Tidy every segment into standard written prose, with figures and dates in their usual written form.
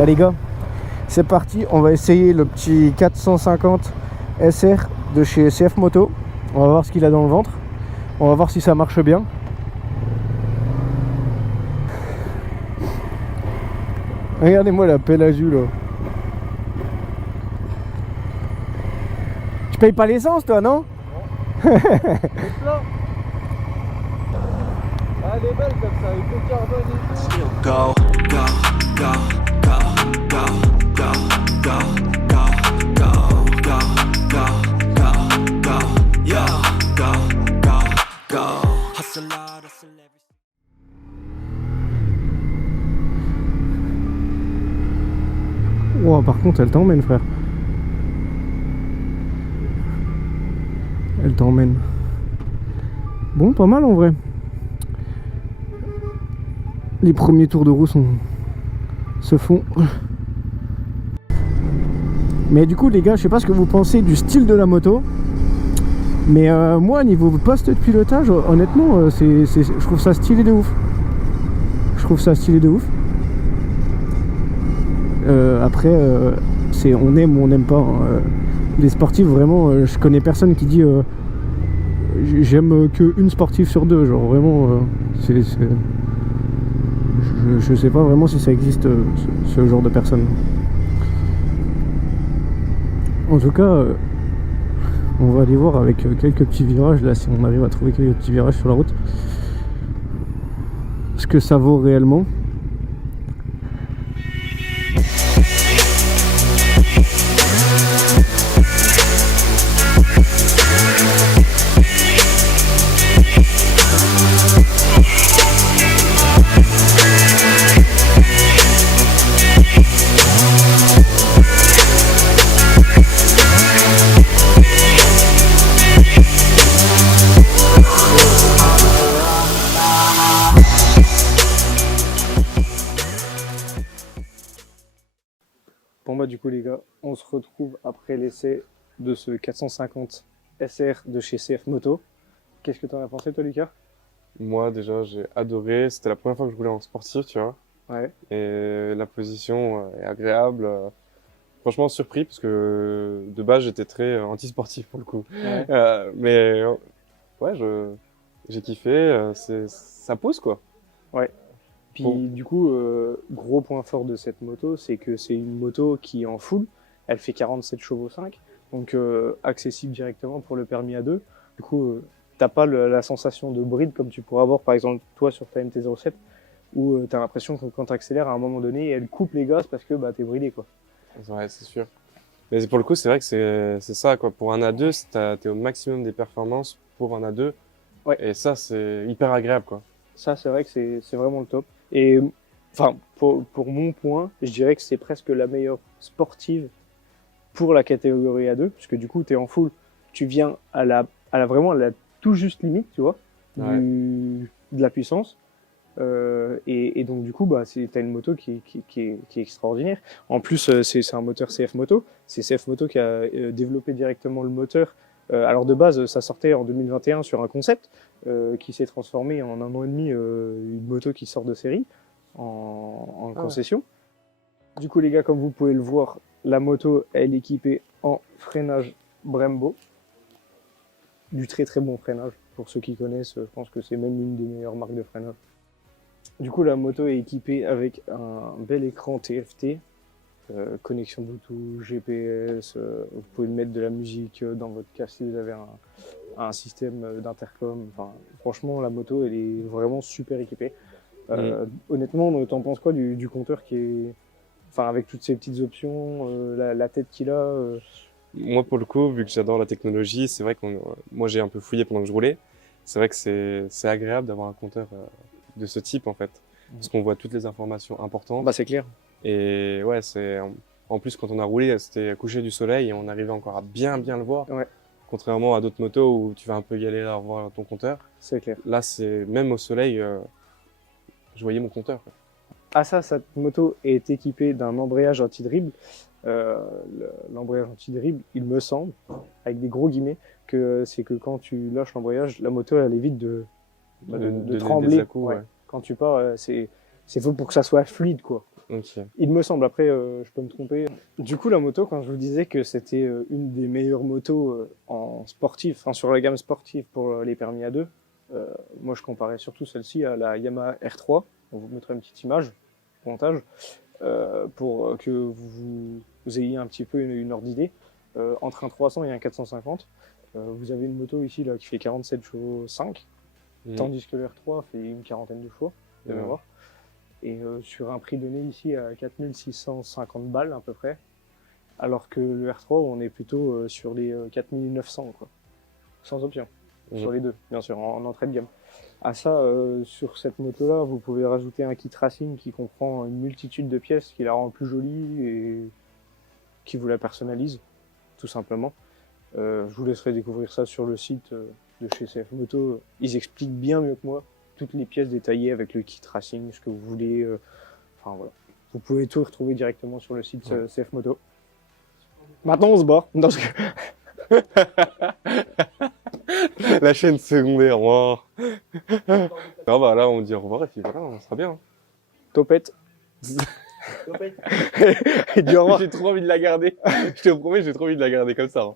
Bah les gars, c'est parti, on va essayer le petit 450 SR de chez CF Moto. On va voir ce qu'il a dans le ventre. On va voir si ça marche bien. Regardez-moi la pelle à jus là. Tu payes pas l'essence toi, non? Non. Ah, elle est belle comme ça, avec le carbone et tout. Go, go, go, go, go, go, go, go, go, go, go, go, go, yo, go, go, go. Hustle hard, hustle every. Wow, par contre, elle t'emmène, frère. Elle t'emmène. Bon, pas mal en vrai. Les premiers tours de roue se font. Mais du coup, les gars, je sais pas ce que vous pensez du style de la moto. Mais moi, niveau poste de pilotage, honnêtement, je trouve ça stylé de ouf. Je trouve ça stylé de ouf. Après, on aime ou on n'aime pas. Hein. Les sportifs, vraiment, je connais personne qui dit j'aime qu'une sportive sur deux. Genre, vraiment, je sais pas vraiment si ça existe, ce genre de personnes. En tout cas, on va aller voir avec quelques petits virages, là, si on arrive à trouver quelques petits virages sur la route, ce que ça vaut réellement. Bon bah du coup les gars, on se retrouve après l'essai de ce 450 SR de chez CF Moto. Qu'est-ce que t'en as pensé toi Lucas? Moi, déjà, j'ai adoré. C'était la première fois que je roulais en sportif, tu vois. Ouais. Et la position est agréable. Franchement, surpris, parce que de base, j'étais très anti-sportif pour le coup. Ouais. Mais ouais, j'ai kiffé. Ça pousse, quoi. Ouais. Puis Bon. du coup, gros point fort de cette moto, c'est que c'est une moto qui est en full. Elle fait 47 chevaux 5, donc accessible directement pour le permis A2. Du coup, t'as pas la sensation de bride comme tu pourrais avoir par exemple toi sur ta MT-07, où t'as l'impression que quand t'accélères à un moment donné, elle coupe les gaz parce que bah, t'es bridé quoi. Ouais, c'est sûr. Mais pour le coup, c'est vrai que c'est ça, quoi. Pour un A2, t'es au maximum des performances pour un A2. Ouais. Et ça, c'est hyper agréable, quoi. Ça, c'est vrai que c'est vraiment le top. Et enfin, pour mon point, je dirais que c'est presque la meilleure sportive pour la catégorie A2, parce que du coup, tu es en full, tu viens vraiment à la tout juste limite, tu vois, Ouais. de la puissance. Et donc, du coup, bah, tu as une moto qui est extraordinaire. En plus, c'est un moteur CF Moto. C'est CF Moto qui a développé directement le moteur. Alors, de base, ça sortait en 2021 sur un concept qui s'est transformé en un an et demi, une moto qui sort de série en concession. Du coup, les gars, comme vous pouvez le voir, la moto, elle est équipée en freinage Brembo. Du très très bon freinage. Pour ceux qui connaissent, je pense que c'est même une des meilleures marques de freinage. Du coup, la moto est équipée avec un bel écran TFT, connexion Bluetooth, GPS, vous pouvez mettre de la musique dans votre casque si vous avez un système d'intercom. Enfin, franchement, la moto, elle est vraiment super équipée. Honnêtement, t'en penses quoi du compteur qui est... Enfin, avec toutes ces petites options, la tête qu'il a... Moi, pour le coup, vu que j'adore la technologie, c'est vrai que moi, j'ai un peu fouillé pendant que je roulais. C'est vrai que c'est agréable d'avoir un compteur de ce type, en fait. Parce qu'on voit toutes les informations importantes. Bah, c'est clair. Et ouais, en plus, quand on a roulé, c'était coucher du soleil et on arrivait encore à bien le voir. Ouais. Contrairement à d'autres motos où tu vas un peu galérer à voir ton compteur. C'est clair. Là, même au soleil, je voyais mon compteur, quoi. Ah ça, cette moto est équipée d'un embrayage anti-dribble. L'embrayage anti-dribble, il me semble, avec des gros guillemets, que c'est que quand tu lâches l'embrayage, la moto elle évite de trembler. Des à-coups, ouais. Quand tu pars, c'est fait pour que ça soit fluide, quoi. Ok. Il me semble, après je peux me tromper. Du coup la moto, quand je vous disais que c'était une des meilleures motos en sportif, enfin sur la gamme sportive pour les permis A2, moi je comparais surtout celle-ci à la Yamaha R3. On vous mettra une petite image, montage, pour que vous ayez un petit peu une ordre d'idée. Entre un 300 et un 450, vous avez une moto ici là qui fait 47 chevaux 5, tandis que le R3 fait une quarantaine de chevaux de mémoire. Et sur un prix donné ici à 4650 balles à peu près, alors que le R3 on est plutôt sur les 4900 quoi, sans option, sur les deux bien sûr, en entrée de gamme. À ça, sur cette moto là, vous pouvez rajouter un kit racing qui comprend une multitude de pièces qui la rend plus jolie et qui vous la personnalise tout simplement. Je vous laisserai découvrir ça sur le site de chez CF Moto, ils expliquent bien mieux que moi toutes les pièces détaillées avec le kit racing, ce que vous voulez. Enfin voilà. Vous pouvez tout retrouver directement sur le site CF Moto. Maintenant on se bat. Dans ce... La chaîne secondaire, wow. Ah bah là on dit au revoir et puis voilà, on sera bien. Topette. Et dis au revoir. J'ai trop envie de la garder. Je te promets, j'ai trop envie de la garder comme ça.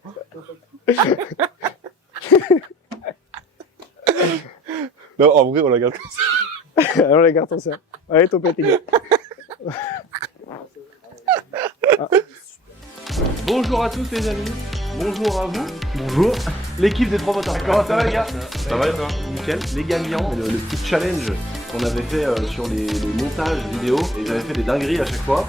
Non, en vrai, on la garde comme ça. Alors la garde comme ça. Allez, Topette, les gars. Bonjour à tous les amis, bonjour à vous. Bonjour. L'équipe des 3 motards. Comment ça va les gars? Ça va et toi? Nickel. Les gagnants, le petit challenge qu'on avait fait sur les montages vidéo, et j'avais fait des dingueries à chaque fois.